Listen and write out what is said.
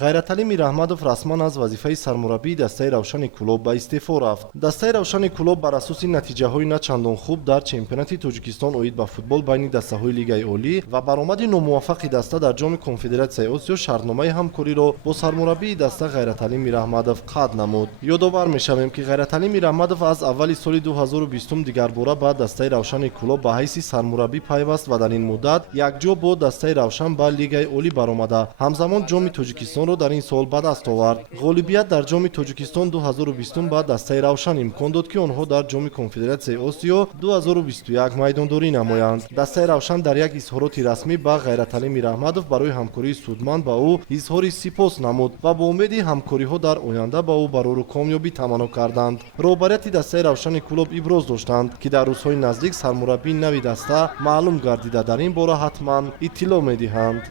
Ғайраталӣ Мираҳмадов расман аз вазифаи сармураббии дастаи равшани клуб ба истеъфо рафт. Дастаи равшани клуб бар асоси натиҷаҳои на чандон хуб дар чемпионати Тоҷикистон оид ба футбол байни дастаҳои Лигаи олӣ ва баромади номуваффақи даста дар ҷоми Конфедератсияи Осиё шартномаи ҳамкориро бо сармураббии даста Ғайраталӣ Мираҳмадов қатъ намуд. Ёдовар мешавем, ки Ғайраталӣ Мираҳмадов аз аввали соли 2020 дигарбора ба дастаи равшани клуб ба ҳайси сармураббӣ пайваст ва дар ин муддат якҷо бо дастаи равшан ба Лигаи олӣ баромада ҳамзамон ҷоми Тоҷикистонро дар ин сол ба даст овард. Ғолибият дар ҷоми Тоҷикистон 2020 ба дастаи равшан имкон дод, ки онҳо дар ҷоми Конфедератсияи Осиё 2021 майдондорӣ намоянд. Дастаи равшан дар як изҳороти расмӣ ба Ғайраталӣ Мираҳмадов барои ҳамкории судманд ба ӯ изҳори сипос намуд ва бо умеди ҳамкориҳо дар оянда ба ӯ барору камёбӣ таманно карданд. Роҳбарияти дастаи равшани клуб иброз доштанд, ки дар рӯзҳои наздик сармураббии нави даста маълум гардида дар ин бора ҳатман иттилоъ медиҳанд.